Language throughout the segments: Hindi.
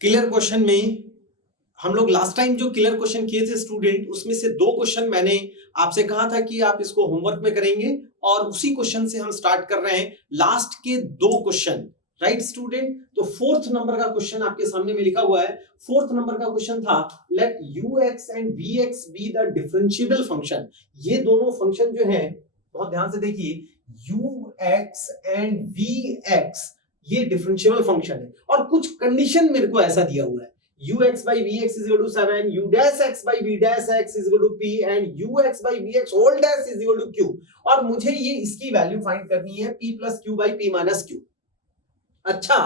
क्लियर क्वेश्चन में हम लोग लास्ट टाइम जो क्लियर क्वेश्चन किए थे स्टूडेंट, उसमें से 2 क्वेश्चन मैंने आपसे कहा था कि आप इसको होमवर्क में करेंगे और उसी क्वेश्चन से हम स्टार्ट कर रहे हैं लास्ट के 2 क्वेश्चन। राइट स्टूडेंट, तो 4th नंबर का क्वेश्चन आपके सामने में लिखा हुआ है। 4th नंबर का क्वेश्चन था let ux and vx be the differentiable function. ये दोनों फंक्शन जो है, बहुत ध्यान से देखिए, ux एंड vx ये डिफरेंशिएबल फंक्शन है और कुछ कंडीशन मेरे को ऐसा दिया हुआ है, ux by vx is equal to 7, u dash x by v dash x is equal to p and ux by vx whole dash is equal to q। और मुझे ये इसकी वैल्यू फाइंड करनी है p plus q by p minus q। अच्छा,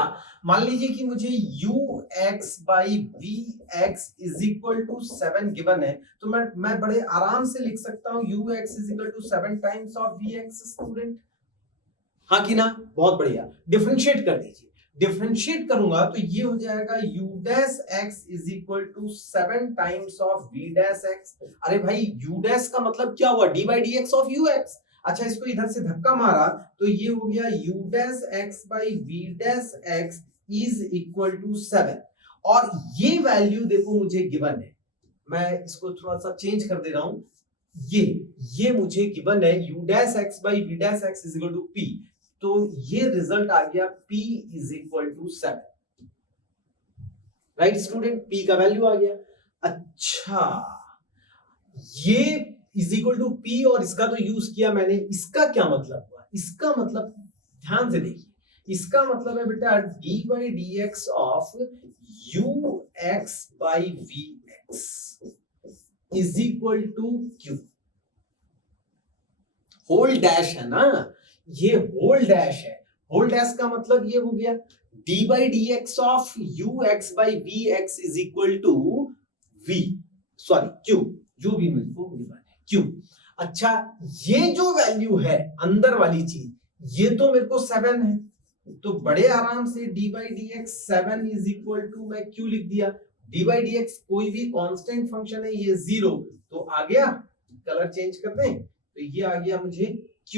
मान लीजिए कि मुझे ux by vx is equal to 7 given है, तो मैं बड़े आराम से लिख सकता हूं ux is equal to 7 times of vx student. हाँ कि ना? बहुत बढ़िया, डिफरेंशिएट कर दीजिए। डिफरेंशिएट करूंगा तो ये हो जाएगा u dash x is equal to 7 times of v dash x। अरे भाई, u dash का मतलब क्या हुआ? d by dx of ux। अच्छा, इसको इधर से धक्का मारा तो ये हो गया u dash x by v dash x is equal to 7। और ये वैल्यू देखो मुझे गिवन है, मैं इसको थोड़ा सा चेंज कर दे रहा हूं। ये मुझे गिवन है u dash x by v dash x is equal to p, तो ये रिजल्ट आ गया p is equal to 7। Right student, p का वैल्यू आ गया। अच्छा, ये is equal to p और इसका तो यूज किया मैंने, इसका क्या मतलब हुआ? इसका मतलब ध्यान से देखिए, इसका मतलब है बेटा d by dx of ux by vx is equal to q। Whole dash है ना, ये होल डैश है। होल डैश का मतलब ये हो गया d by dx of ux by vx is equal to q, जो भी मुझको गिवन है q। अच्छा, ये जो वैल्यू है अंदर वाली चीज, ये तो मेरे को 7 है, तो बड़े आराम से d by dx 7 is equal to मैं q लिख दिया। d by dx कोई भी कांस्टेंट फंक्शन है, ये 0, तो आ गया, कलर चेंज कर दें तो ये आ गया मुझे q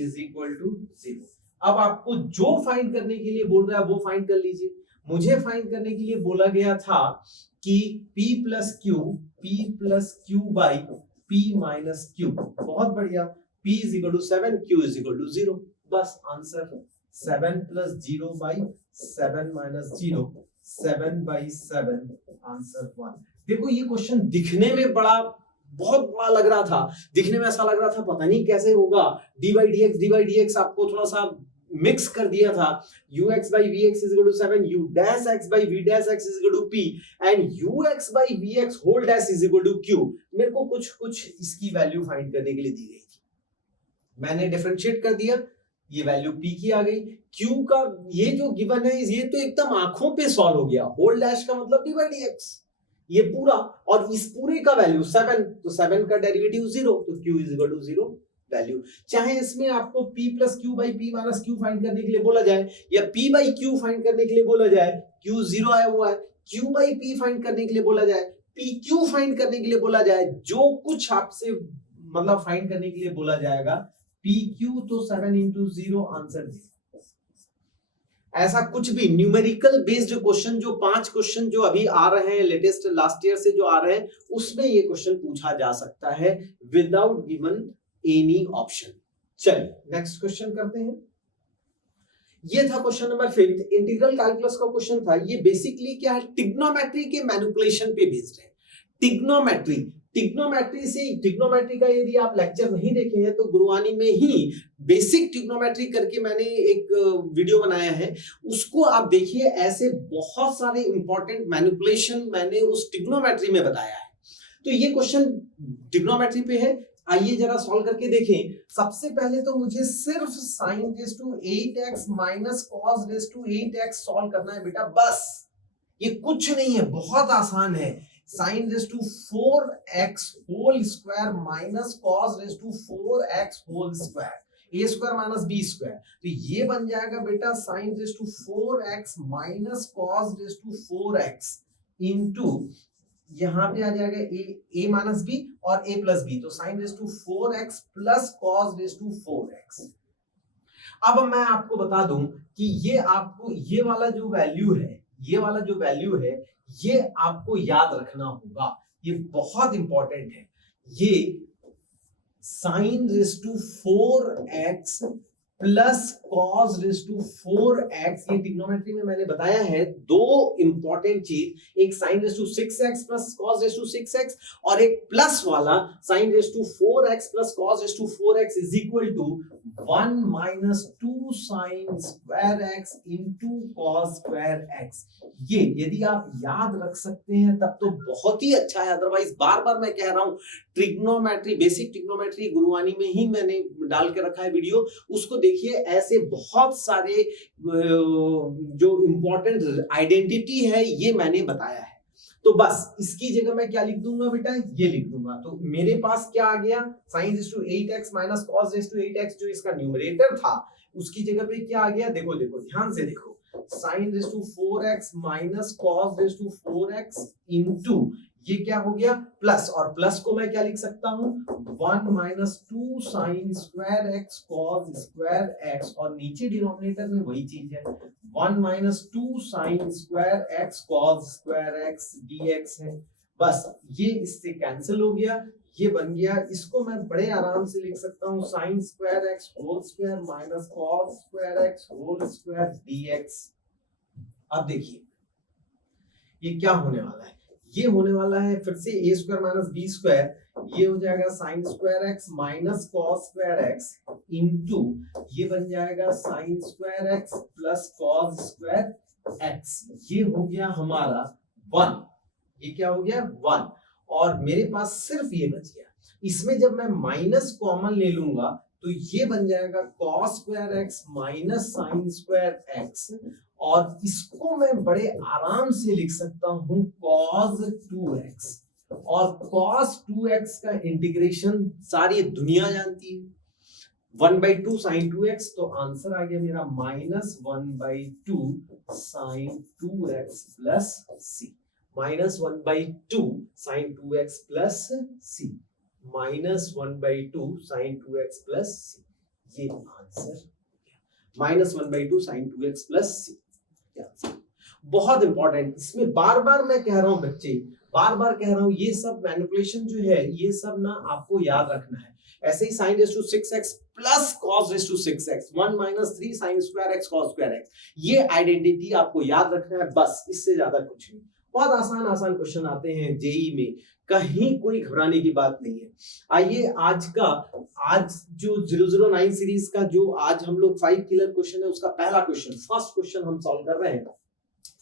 is equal to 0। अब आपको जो फाइंड करने के लिए बोल रहा है वो फाइंड कर लीजिए। मुझे फाइंड करने के लिए बोला गया था कि p plus q by p minus q। बहुत बढ़िया, p is equal to 7, q is equal to 0। बस answer 7 plus 0 by 7 minus 0, 7 by 7, answer 1। देखो, ये क्वेश्चन दिखने में बहुत बड़ा लग रहा था, दिखने में ऐसा लग रहा था पता नहीं कैसे होगा। d by dx आपको थोड़ा सा मिक्स कर दिया था। ux by vx is equal to 7, u dash x by v dash x is equal to p and ux by vx whole dash is equal to q। मेरे को कुछ इसकी वैल्यू फाइंड करने के लिए दी गई थी, मैंने डिफरेंशिएट कर दिया, ये वैल्यू p की आ गई। q का ये जो गिवन है, ये तो एकदम आंखों पे सॉल्व हो गया। होल डैश का मतलब d by dx, ये पूरा, और इस पूरे का वैल्यू 7, तो 7 का डेरिवेटिव 0, तो q is equal to 0 value. चाहे इसमें आपको p plus q by p minus q find करने के लिए बोला जाए या p by q फाइंड करने के लिए बोला जाए, q 0 आया हुआ है, q by p फाइंड करने के लिए बोला जाए, p q फाइंड करने के लिए बोला जाए, जो कुछ आपसे मतलब फाइंड करने के लिए बोला जाएगा, p q तो 7 into 0 आंसर 0। ऐसा कुछ भी न्यूमेरिकल बेस्ड क्वेश्चन, जो 5 क्वेश्चन जो अभी आ रहे हैं लेटेस्ट लास्ट ईयर से जो आ रहे हैं, उसमें ये क्वेश्चन पूछा जा सकता है विदाउट गिवन एनी ऑप्शन। चलिए नेक्स्ट क्वेश्चन करते हैं। ये था क्वेश्चन नंबर 5, इंटीग्रल कैलकुलस का क्वेश्चन था। ये बेसिकली क्या है, ट्रिग्नोमेट्री के मैनिपुलेशन पे बेस्ड है। ट्रिग्नोमेट्री का यदि आप लेक्चर नहीं देखे हैं तो गुरुवानी में ही बेसिक ट्रिग्नोमेट्री करके मैंने एक वीडियो बनाया है, उसको आप देखिए। ऐसे बहुत सारे इंपॉर्टेंट मैनिपुलेशन मैंने उस ट्रिग्नोमेट्री में बताया है। तो ये क्वेश्चन ट्रिग्नोमेट्री पे है, आइए जरा सॉल्व करके देखें। सबसे पहले तो मुझे सिर्फ sin raise to 8x minus cos raise to 8x solve करना है बेटा, बस। ये कुछ नहीं है, बहुत आसान है। sin raise to 4x whole square minus cos raise to 4x whole square, a square minus b square, तो ये बन जाएगा बेटा sin raise to 4x minus cos raise to 4x into, यहां पे आ जाएगा a माइनस b और a प्लस b, तो sin raise to 4x plus cos raise to 4x। अब मैं आपको बता दूं कि ये आपको ये वाला जो वैल्यू है, ये वाला जो वैल्यू है ये आपको याद रखना होगा, ये बहुत इंपॉर्टेंट है। ये sine raise to 4x plus cos raise to 4x, ये ट्रिग्नोमेट्री में मैंने बताया है दो इंपॉर्टेंट चीज, एक sine raise to 6x plus cos raise to 6x और एक प्लस वाला sine raise to 4x plus cos raise to 4x is equal to 1 minus 2 sine square x into cos square x। ये यदि आप याद रख सकते हैं तब तो बहुत ही अच्छा है, अदरवाइज बार बार मैं कह रहा हूं ट्रिग्नोमेट्री, बेसिक ट्रिग्नोमेट्री गुरुवाणी में ही मैंने डाल के रखा है वीडियो, उसको देखिए। ऐसे बहुत सारे जो इंपॉर्टेंट आइडेंटिटी है ये मैंने बताया है। तो बस इसकी जगह मैं क्या लिख दूंगा बेटा, ये लिख दूंगा। तो मेरे पास क्या आ गया, sine raise to 8x minus cos raise to 8x, जो इसका न्यूमरेटर था उसकी जगह पे क्या आ गया, देखो देखो ध्यान से देखो, sine raise to 4x minus cos raise to 4x into ये क्या हो गया प्लस, और प्लस को मैं क्या लिख सकता हूं 1 minus 2 sine square x cos square x, और नीचे डिनोमिनेटर में वही चीज है 1 minus 2 sine square x cos square x dx है। बस ये इससे कैंसिल हो गया, ये बन गया, इसको मैं बड़े आराम से लिख सकता हूं sine square x whole square minus cos square x whole square dx। अब देखिए ये क्या होने वाला है, ये होने वाला है फिर से a square minus b square, ये हो जाएगा sign square x minus cos square x into ये बन जाएगा sign square x plus cos square x। ये हो गया हमारा 1, ये क्या हो गया 1, और मेरे पास सिर्फ ये बच गया। इसमें जब मैं माइनस कॉमन ले लूंगा तो ये बन जाएगा cos square x minus sign square x, और इसको मैं बड़े आराम से लिख सकता हूं cos 2x, और cos 2x का इंटीग्रेशन सारी दुनिया जानती है 1/2 sin 2x, तो आंसर आ गया मेरा minus 1/2 sin 2x plus c, minus 1/2 sin 2x plus c, minus 1/2 sin 2x plus c, ये answer minus 1/2 sin 2x plus c। बहुत इंपॉर्टेंट, इसमें बार बार मैं कह रहा हूं बच्चे, बार बार कह रहा हूं, ये सब मैनिपुलेशन जो है ये सब ना आपको याद रखना है। ऐसे ही sine raise to 6x plus cos raise to 6x 1 minus 3 sine square x cos square x, ये आइडेंटिटी आपको याद रखना है, बस इससे ज्यादा कुछ नहीं। बहुत आसान आसान क्वेश्चन आते हैं जेई में, कहीं कोई घबराने की बात नहीं है। आइए आज जो 009 सीरीज का जो आज हम लोग 5 किलर क्वेश्चन है उसका पहला क्वेश्चन, फर्स्ट क्वेश्चन हम सॉल्व कर रहे हैं।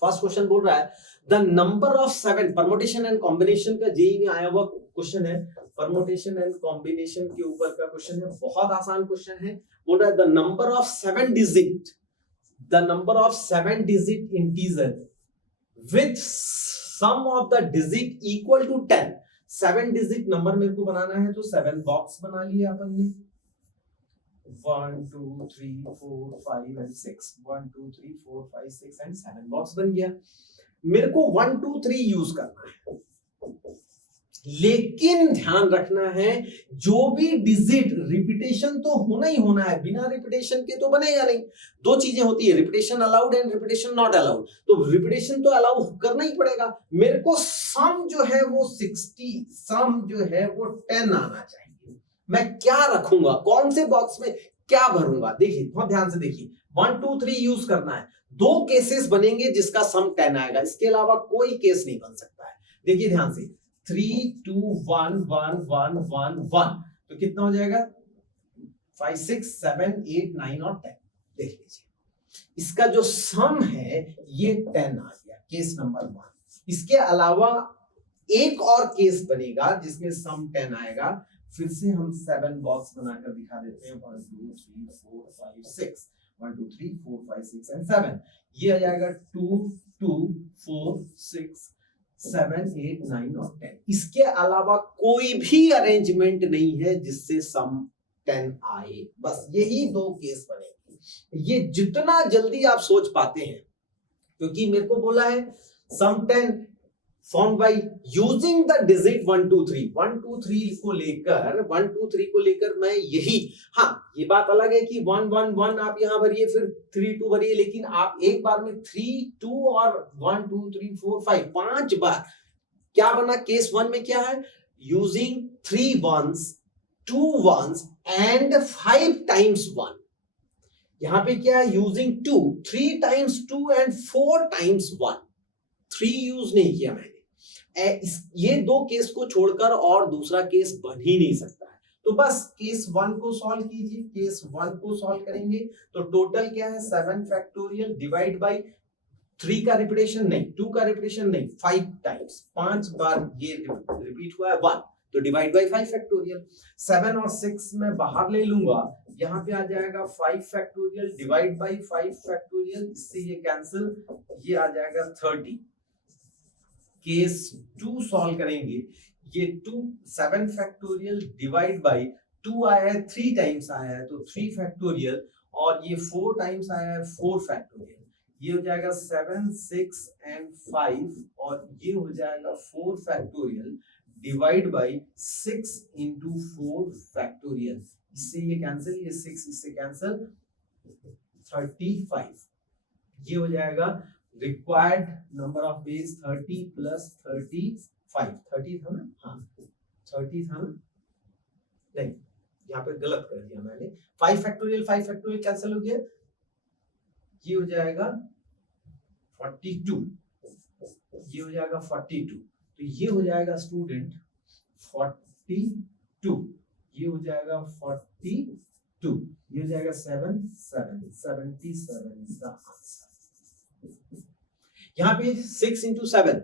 फर्स्ट क्वेश्चन बोल रहा है the number of 7, permutation and combination का जेई में आया हुआ क्वेश्चन है, परमुटेशन एंड कॉम्बिनेशन के ऊपर का क्वेश्चन है, बहुत आसान क्वेश्चन है। बोल रहा है the number of 7 digit integer with sum of the digit equal to 10। 7 digit number मेरे को बनाना है तो 7 बॉक्स बना लिया अपन ने, 1 2 3 4 5 एंड 6, 1 2 3 4 5 6 एंड 7 बॉक्स बन गया। मेरे को 1 2 3 यूज करना है, लेकिन ध्यान रखना है जो भी डिजिट, रिपीटेशन तो होना ही होना है, बिना रिपीटेशन के तो बनेगा नहीं। दो चीजें होती है, repetition allowed and repetition not allowed, तो रिपीटेशन तो अलाउ करना ही पड़ेगा। मेरे को सम जो है वो 60, सम जो है वो 10 आना चाहिए। मैं क्या रखूंगा, कौन से बॉक्स में क्या भरूंगा, देखिए बहुत ध्यान से देखिए, 1 2 3 यूज करना है। दो केसेस बनेंगे जिसका सम 10 आएगा, इसके अलावा कोई केस नहीं बन सकता है। देखिए ध्यान से, 3 2 1 1 1 1 1, तो कितना हो जाएगा 5 6 7 8 9 और 10। देख लीजिए इसका जो सम है ये 10 आ गया, केस नंबर 1। इसके अलावा एक और केस बनेगा जिसमें सम 10 आएगा। फिर से हम 7 बॉक्स बनाकर दिखा देते हैं, 1 2 3 4 5 6, 1 2 3 4 5 6 एंड 7। ये आ जाएगा 2 2 4 6 7 8 9 और 10। इसके अलावा कोई भी अरेंजमेंट नहीं है जिससे सम 10 आए, बस यही दो केस बनेंगे। ये जितना जल्दी आप सोच पाते हैं, क्योंकि मेरे को बोला है सम 10 formed by using the digit 1 2 3 1 2 3 को लेकर मैं यही, हाँ ये बात अलग है कि 1 1 1 आप यहां भरिए फिर 3 2 भरिए, लेकिन आप एक बार में 3 2 और 1 2 3 4 5 5 बार क्या बना, केस 1 में क्या है, using 3 ones 2 ones and 5 times 1, यहां पे क्या है, using 2 3 times 2 and 4 times 1, 3 use नहीं किया मैंने। ये दो केस को छोड़कर और दूसरा केस बन ही नहीं सकता है। तो बस केस 1 को सॉल्व कीजिए, केस 1 को सॉल्व करेंगे तो टोटल क्या है 7 फैक्टोरियल डिवाइड बाय 3 का रिपीटेशन नहीं, 2 का रिपीटेशन नहीं, 5 टाइम्स 5 बार ये रिपीट हुआ है 1, तो डिवाइड बाय 5 फैक्टोरियल। 7 और 6 मैं बाहर ले लूंगा, यहां पे आ जाएगा 5 फैक्टोरियल डिवाइड बाय 5 फैक्टोरियल, इससे ये कैंसिल, ये आ जाएगा 30। केस 2 सॉल्व करेंगे, ये 2 7 फैक्टोरियल डिवाइड बाय 2 आया है 3 टाइम्स आया है तो 3 फैक्टोरियल, और ये 4 टाइम्स आया है 4 फैक्टोरियल, ये हो जाएगा 7 6 एंड 5, और ये हो जाएगा 4 factorial divide by 6 into 4 factorial, इससे ये कैंसिल, ये 6 इससे कैंसिल, 35, ये हो जाएगा required number of base 30 plus 35, 30 था ना, हाँ 30 था ना, नहीं यहाँ पे गलत कर दिया मैंने, 5 फैक्टोरियल कैंसिल हो गया, ये हो जाएगा 42, ये हो जाएगा 42, तो ये हो जाएगा स्टूडेंट 42, ये हो जाएगा 42, ये हो जाएगा 7 7 77 इसका आंसर। यहाँ पे 6 into 7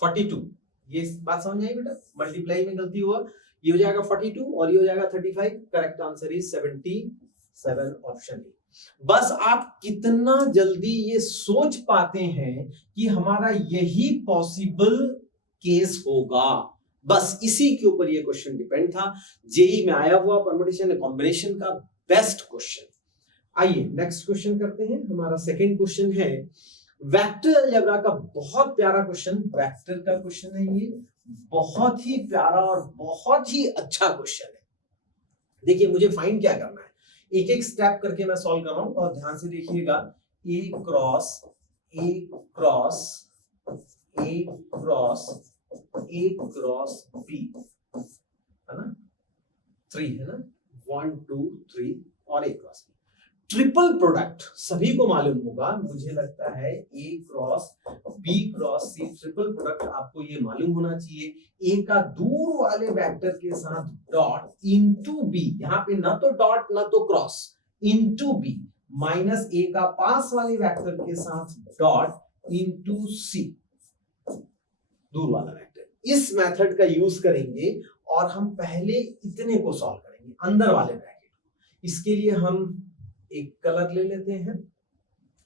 42, ये बात समझ आई बेटा, मल्टीप्लाई में गलती हुआ, ये हो जाएगा 42 और ये हो जाएगा 35, correct answer is 77 option A. बस आप कितना जल्दी ये सोच पाते हैं कि हमारा यही पॉसिबल केस होगा, बस इसी के ऊपर ये क्वेश्चन डिपेंड था, जेई में आया हुआ परमुटेशन एंड कॉम्बिनेशन का बेस्ट क्वेश्चन। आइए नेक्स्ट क्वेश्चन करते हैं, हमारा सेकंड क्वेश्चन है वेक्टर अलजेब्रा का, बहुत प्यारा क्वेश्चन, वेक्टर का क्वेश्चन है ये, बहुत ही प्यारा और बहुत ही अच्छा क्वेश्चन है। देखिए मुझे फाइंड क्या करना है, एक एक स्टेप करके मैं सॉल्व कर रहा हूं और ध्यान से देखिएगा, A cross A cross A cross A cross B है ना, 3 है ना, 1 2 3 और A cross B, triple product सभी को मालूम होगा, मुझे लगता है A cross B cross C triple product आपको ये मालूम होना चाहिए, ए का दूर वाले वेक्टर के साथ डॉट इनटू बी, यहाँ पे ना तो डॉट ना तो क्रॉस, इनटू बी, माइनस ए का पास वाले वेक्टर के साथ डॉट इनटू सी, दूर वाला वेक्टर, इस मेथड का यूज करेंगे और हम पहले इतने को सॉल्व करेंगे अंदर वाले ब्रैकेट। इसके लिए हम एक कलर ले लेते हैं,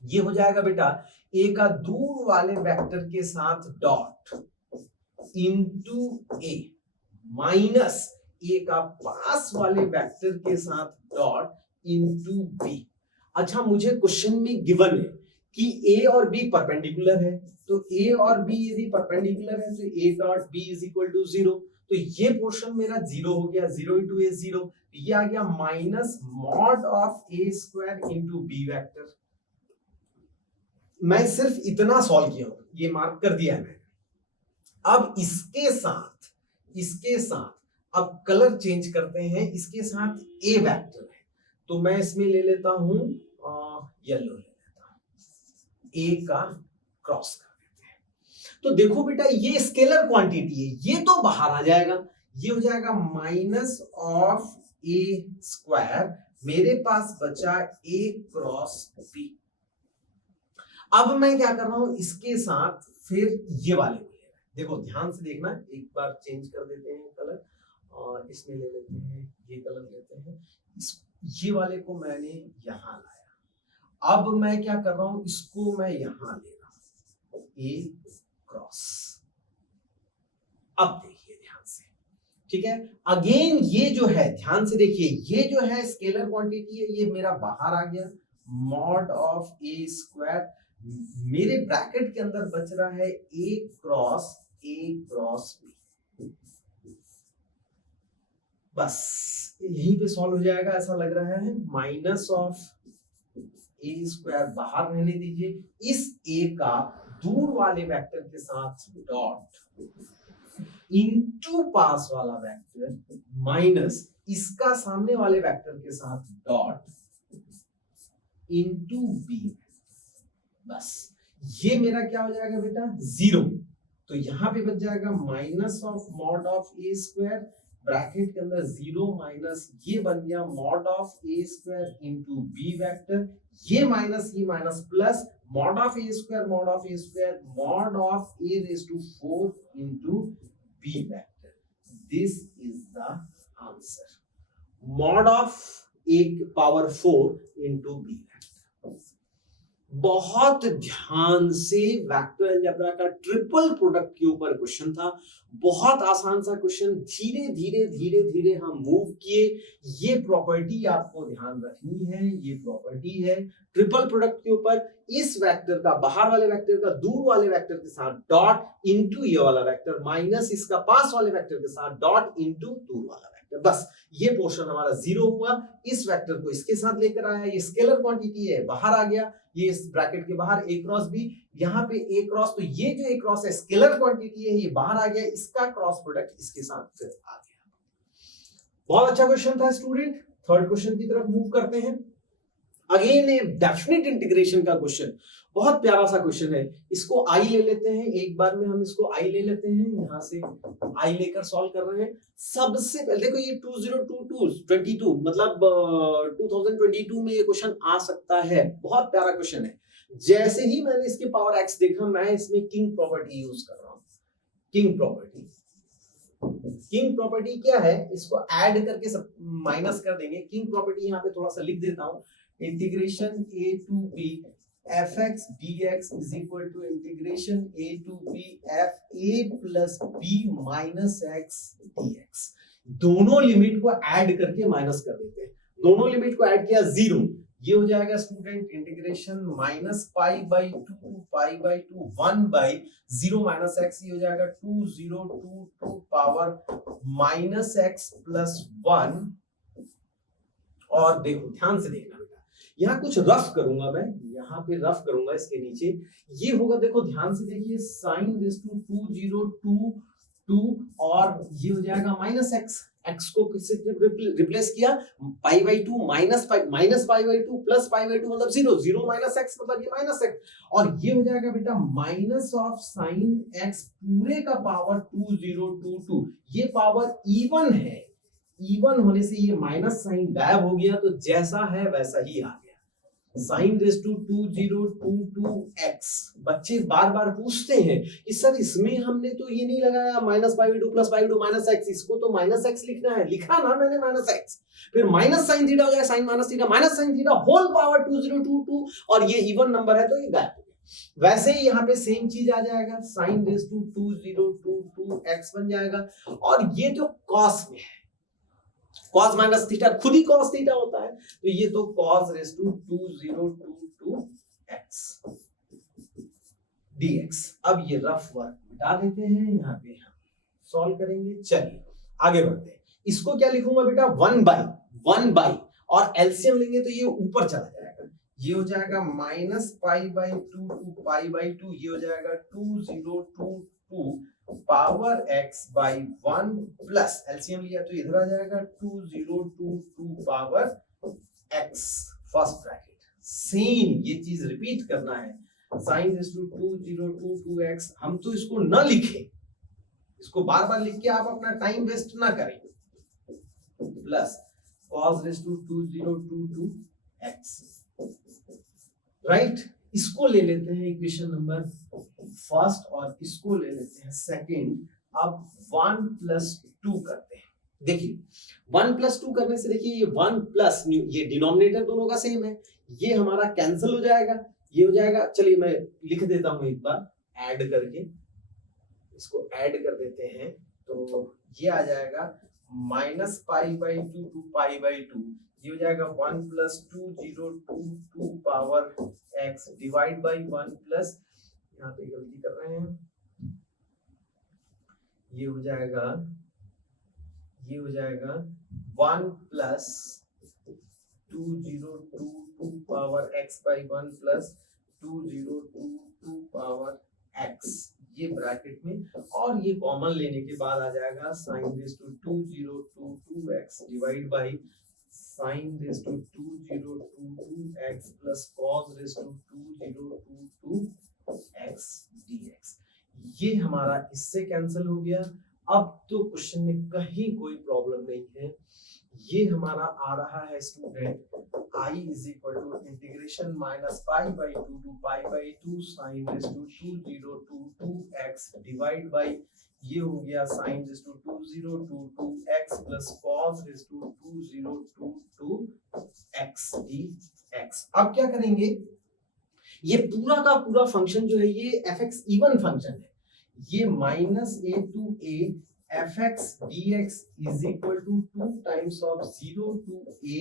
ये हो जाएगा बेटा ए का दूर वाले वेक्टर के साथ डॉट इनटू ए माइनस ए का पास वाले वेक्टर के साथ डॉट इनटू बी। अच्छा मुझे क्वेश्चन में गिवन है कि ए और बी परपेंडिकुलर है, तो ए और बी यदि परपेंडिकुलर है तो A dot B is equal to 0, तो ये पोर्शन मेरा 0 हो गया, 0 into a 0, ये आ गया minus mod of A square into B vector. मैं सिर्फ इतना सॉल्व किया हूं, ये मार्क कर दिया है मैंने। अब इसके साथ अब कलर चेंज करते हैं, इसके साथ ए वेक्टर है तो मैं इसमें ले लेता हूं येलो, ले लेता हूं ए का क्रॉस कर देते हैं। तो देखो बेटा ये स्केलर क्वांटिटी है, ये तो बाहर आ जाएगा, ये हो जाएगा माइनस ऑफ ए स्क्वायर, मेरे पास बचा ए क्रॉस बी। अब मैं क्या कर रहा हूं, इसके साथ फिर ये वाले को ले रहा है, देखो ध्यान से देखना, एक बार चेंज कर देते हैं कलर और इसमें ले लेते हैं, ये कलर लेते हैं, ये वाले को मैंने यहां लाया। अब मैं क्या कर रहा हूं, इसको मैं यहां ले रहा हूं ए क्रॉस। अब देखिए ध्यान से, ठीक है, अगेन ये जो है ध्यान से देखिए, ये जो है स्केलर क्वांटिटी है, ये मेरा बाहर आ गया, मॉड ऑफ ए स्क्वायर मेरे ब्रैकेट के अंदर बच रहा है A क्रॉस B। बस यहीं पे सॉल्व हो जाएगा ऐसा लग रहा है। माइनस ऑफ A स्क्वायर बाहर रहने दीजिए, इस A का दूर वाले वेक्टर के साथ डॉट इनटू पास वाला वेक्टर माइनस इसका सामने वाले वेक्टर के साथ डॉट इनटू B। बस ये मेरा क्या हो जाएगा बेटा, 0। तो यहां पे बच जाएगा minus of mod of A square, bracket के अंदर 0 माइनस ये बन गया mod of A square into B vector, ये minus plus mod of A square mod of A raise to 4 into B vector. This is the answer, mod of A power 4 into B vector. बहुत ध्यान से वेक्टर अलजेब्रा का ट्रिपल प्रोडक्ट के ऊपर क्वेश्चन था, बहुत आसान सा क्वेश्चन, धीरे धीरे हम मूव किए। ये प्रॉपर्टी आपको ध्यान रखनी है, ये प्रॉपर्टी है ट्रिपल प्रोडक्ट के ऊपर, इस वेक्टर का बाहर वाले वेक्टर का दूर वाले वेक्टर के साथ डॉट इनटू ये वाला वेक्टर माइनस इसका पास वाले वेक्टर के साथ डॉट इनटू दूर वाला वेक्टर। बस ये पोर्शन हमारा 0 हुआ, इस वेक्टर को इसके साथ लेकर आया, ये स्केलर क्वांटिटी है बाहर आ गया, ये इस ब्रैकेट के बाहर A क्रॉस B, यहाँ पे A क्रॉस, तो ये जो A क्रॉस है स्केलर क्वांटिटी है, ये बाहर आ गया, इसका क्रॉस प्रोडक्ट इसके साथ फिर आ गया। बहुत अच्छा क्वेश्चन था स्टूडेंट। थर्ड क्वेश्चन की तरफ मूव करते हैं। अगेन ए डेफिनेट इंटीग्रेशन का क्वेश्चन, बहुत प्यारा सा क्वेश्चन है। इसको आई ले लेते हैं, एक बार में हम इसको आई ले लेते हैं, यहां से आई लेकर सॉल्व कर रहे हैं। सबसे पहले देखो ये 2022 मतलब 2022 में ये क्वेश्चन आ सकता है, बहुत प्यारा क्वेश्चन है। जैसे ही मैंने इसके पावर एक्स देखा, मैं इसमें किंग प्रॉपर्टी यूज कर रहा हूं। किंग प्रॉपर्टी क्या है, इसको ऐड करके सब माइनस कर देंगे। किंग प्रॉपर्टी यहाँ पे थोड़ा सा लिख देता हूं, integration A to B fx dx is equal to integration A to B fa plus b minus x dx। दोनों लिमिट को ऐड करके माइनस कर देते हैं। दोनों लिमिट को ऐड किया 0, ये हो जाएगा student integration minus pi by 2 1 by 0 minus x, ये हो जाएगा 2022 पावर माइनस एक्स प्लस 1। और देखो ध्यान से देखना बेटा, यहाँ कुछ रफ करूंगा मैं, यहाँ पे रफ करूंगा इसके नीचे, ये होगा, देखो ध्यान से देखिए, साइन रेज़ टू 2022 और ये हो जाएगा माइनस एक्स। एक्स को किससे रिप्लेस किया, पाई by 2 minus pi by 2 plus pi by 2 मतलब 0 माइनस एक्स मतलब ये माइनस एक्स, और ये हो जाएगा बेटा माइनस ऑफ साइन एक्स पूरे का पावर 2022। ये पावर इवन है, इवन होने से ये माइनस साइन गायब हो गया, तो जैसा है वैसा ही आ गया। Sine raise to 2022x। बच्चे बार बार पूछते हैं कि सर इसमें हमने तो ये नहीं लगाया minus pi by 2 plus pi by 2 minus X, इसको तो माइनस एक्स लिखना है, लिखा ना मैंने माइनस एक्स, फिर माइनस साइन थीटा हो जाएगा, sine minus theta minus sine theta whole power 2022, और ये इवन नंबर है तो ये गायब हो गया। वैसे ही यहाँ पे सेम चीज आ जाएगा, साइन रेज़ टू 2022x बन जाएगा, और ये जो कॉस में है, cos माइनस थीटा खुद ही cos थीटा होता है, तो ये तो cos raise to 2022x dx। अब ये रफ वर्क मिटा देते हैं, यहाँ पे हम सॉल्व करेंगे। चलिए आगे बढ़ते हैं। इसको क्या लिखूंगा बेटा, 1 बाई और एलसीएम लेंगे तो ये ऊपर चला जाएगा, ये हो जाएगा minus pi by 2 to pi by 2, ये हो जाएगा 2022 power x by 1 plus LCM लिया तो इधर आ जाएगा 2022 power x first bracket. Same ये चीज रिपीट करना है, साइन रेज़ टू 2022x, हम तो इसको न लिखें, इसको बार बार लिख के आप अपना टाइम वेस्ट ना करें, plus cos raise to 2022x, right. इसको ले लेते हैं इक्वेशन नंबर फर्स्ट और इसको ले लेते हैं सेकंड। अब 1 प्लस 2 करते हैं। देखिए 1 प्लस 2 करने से देखिए ये 1 प्लस ये डिनोमिनेटर दोनों का सेम है, ये हमारा कैंसिल हो जाएगा, ये हो जाएगा। चलिए मैं लिख देता हूं एक बार ऐड करके, इसको ऐड कर देते हैं तो ये आ जाएगा minus pi by 2 to pi by 2, ये हो जाएगा 1 plus 2022 power x divide by 1 plus, यहाँ पे गलती कर रहे हैं, ये हो जाएगा 1 plus 2022 power x by 1 plus 2022 power x, ये ब्रैकेट में, और ये कॉमन लेने के बाद आ जाएगा sin raise to 2022x divide by sin raise to 2022x plus cos raise to 2022x dx। ये हमारा इससे कैंसिल हो गया। अब तो क्वेश्चन में कहीं कोई प्रॉब्लम नहीं है। ये हमारा आ रहा है student I is equal to integration minus pi by 2 to pi by 2 sine raise to 2022x divide by, ये हो गया sine raise to 2022x plus cos raise to 2022x dx। अब क्या करेंगे, ये पूरा का पूरा फंक्शन जो है ये fx इवन फंक्शन है, ये minus a to a fx dx is equal to 2 times of 0 to a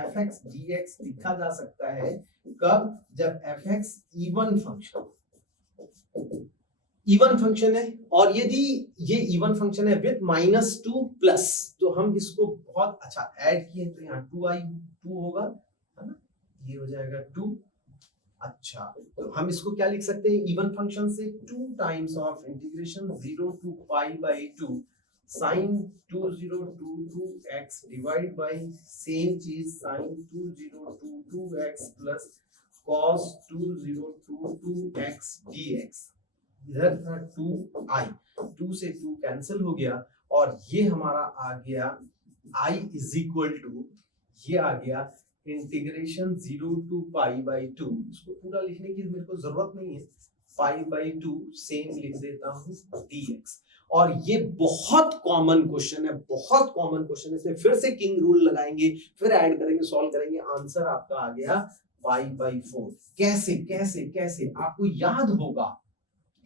fx dx लिखा जा सकता है कब, जब fx इवन फंक्शन है, और यदि ये इवन फंक्शन है विथ -2 प्लस, तो हम इसको बहुत अच्छा ऐड किए तो यहाँ 2 होगा, है ना, ये हो जाएगा 2। अच्छा, तो हम इसको क्या लिख सकते हैं इवन फंक्शन से, 2 times of integration 0 to pi by 2 sin 2022x divide by same चीज sin 2022x plus cos 2022x dx। इधर था 2i, 2 से 2 कैंसिल हो गया, और ये हमारा आ गया i इज इक्वल टू, ये आ गया इंटीग्रेशन 0 टू पाई बाई 2, इसको पूरा लिखने की मेरे को जरूरत नहीं है, पाई बाई 2 सेम लिख देता हूँ dx। और ये बहुत कॉमन क्वेश्चन है, बहुत कॉमन क्वेश्चन है, इसमें फिर से किंग रूल लगाएंगे, फिर ऐड करेंगे, सॉल्व करेंगे, आंसर आपका आ गया पाई बाई 4। कैसे कैसे कैसे आपको याद होगा,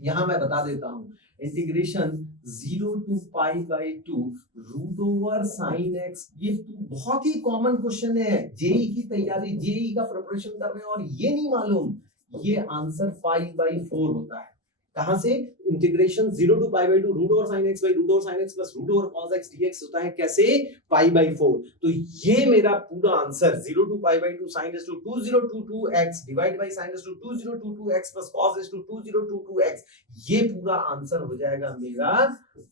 यहां मैं बता देता हूं, integration 0 to pi by 2 root over sine X, ये बहुत ही कॉमन क्वेश्चन है, जेई की तैयारी, जेई का प्रिपरेशन कर रहे हैं और ये नहीं मालूम, ये आंसर पाई बाई 4 होता है। कहां से, integration 0 to pi by 2 root over sine X by root over sine X plus root over cos X DX होता है, कैसे, पाई बाई 4। तो ये मेरा पूरा answer 0 to pi by 2 sin raise to 2022x divide by sin raise to 2022x plus cos raise to 2022x, ये पूरा आंसर हो जाएगा मेरा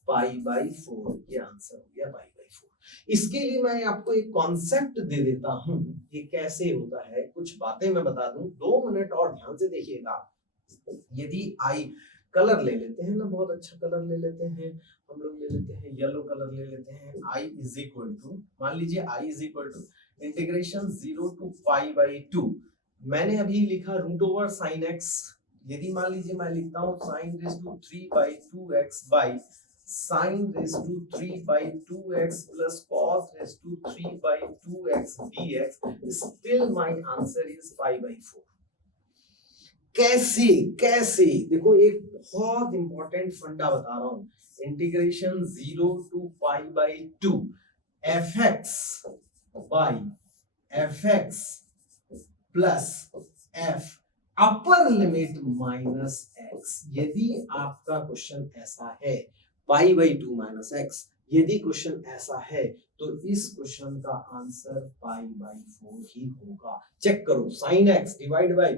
पाई बाई 4। ये आंसर हो गया पाई बाई 4। इसके लिए मैं आपको एक कॉन्सेप्ट दे देता हूं, ये कैसे होता है, कुछ बातें मैं बता दूं, 2 मिनट और ध्यान से देखिएगा। यदि आई कलर ले लेते हैं ना, बहुत अच्छा कलर ले लेते हैं, हम लोग ले लेते हैं येलो कलर ले लेते हैं, i इज इक्वल टू, मान लीजिए i is equal to integration 0 to pi by 2, मैंने अभी लिखा रूट ओवर साइन x, यदि मान लीजिए मैं लिखता हूँ sine raise to 3 by 2x by sine raise to 3 by 2x plus cos raise to 3 by 2x dx, still my answer is pi by 4। कैसे कैसे, देखो एक बहुत इंपॉर्टेंट फंडा बता रहा हूं, integration 0 to pi by 2 fx by fx plus f upper limit minus x। यदि आपका क्वेश्चन ऐसा है, पाई बाई 2 माइनस x, यदि क्वेश्चन ऐसा है तो इस क्वेश्चन का आंसर पाई बाई 4 ही होगा। चेक करो, साइन x डिवाइड बाई,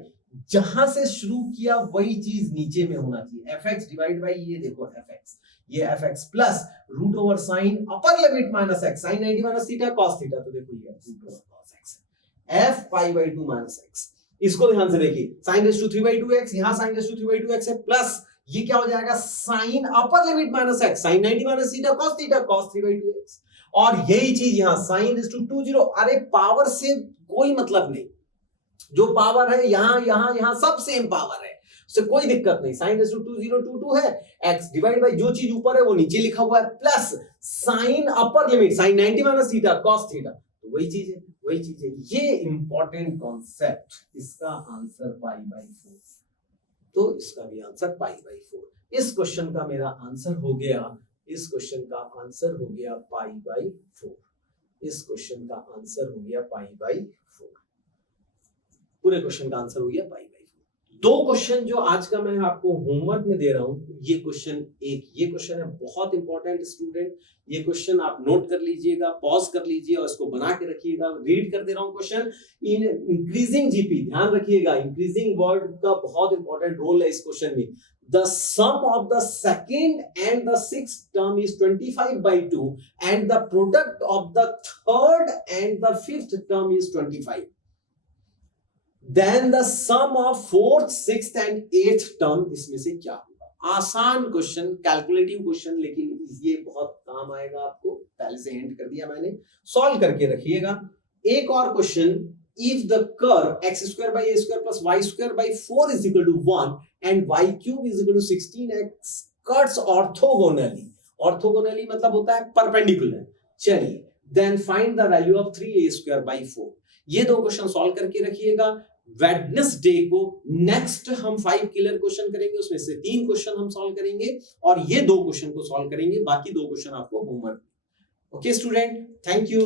जहां से शुरू किया वही चीज नीचे में होना चाहिए, fx डिवाइड बाई, ये देखो fx, ये fx plus root over sine upper limit minus x, sine 90 minus theta cos theta, तो देखो ये रूट ओवर कॉस x है, f pi by 2 minus x। इसको ध्यान से देखिए, sign raise to 3 by 2x, यहां sign raise to 3 by 2x है, प्लस ये क्या हो जाएगा, sine upper limit minus x, sine 90 minus theta cos 3 by 2x, और यही चीज यहां साइन रेज़ टू 2 0। अरे पावर से कोई मतलब नहीं, जो पावर है यहाँ यहाँ यहाँ सब सेम पावर है, उससे कोई दिक्कत नहीं। साइन रेज़ टू 2022 है, x डिवाइड बाई जो चीज ऊपर है वो नीचे लिखा हुआ है, plus sine upper limit sine 90 minus theta cos theta, तो वही चीज है, वही चीज है। ये इंपॉर्टेंट कॉन्सेप्ट, इसका आंसर पाई बाई 4, तो इसका भी आंसर पाई बाई 4। इस क्वेश्चन का मेरा आंसर हो गया, इस क्वेश्चन का आंसर हो गया पाई बाई 4। इस क्वेश्चन का आंसर हो गया π/4। पूरे क्वेश्चन का आंसर हो गया π/4। दो क्वेश्चन जो आज का मैं आपको होमवर्क में दे रहा हूं, ये क्वेश्चन है बहुत इंपॉर्टेंट स्टूडेंट। ये क्वेश्चन आप नोट कर लीजिएगा, पॉज कर लीजिए और इसको बना के रखिएगा। रीड कर दे रहा हूं क्वेश्चन इन इंक्रीजिंग जीपी, ध्यान रखिएगा इंक्रीजिंग वर्ड का बहुत इंपॉर्टेंट रोल है इस क्वेश्चन में। The sum of the second and the sixth term is 25/2 and the product of the third and the fifth term is 25. Then the sum of fourth, sixth and eighth term इसमें से क्या होगा? आसान क्वेश्चन, कैलकुलेटिव क्वेश्चन, लेकिन ये बहुत काम आएगा आपको, पहले से हिंट कर दिया मैंने। सॉल्व करके रखिएगा। एक और question, if the curve x² by a² plus y² by 4 is equal to 1 and y³ is equal to 16x cuts orthogonally, orthogonally मतलब होता है परपेंडिकुलर। चलिए, then find the value of 3a² by 4। ये दो क्वेश्चन सॉल्व करके रखिएगा। वेडनेसडे को नेक्स्ट हम 5 क्लियर क्वेश्चन करेंगे, उसमें से 3 क्वेश्चन हम सॉल्व करेंगे और ये 2 क्वेश्चन को सॉल्व करेंगे, बाकी 2 क्वेश्चन आपको homework. Okay student, thank you.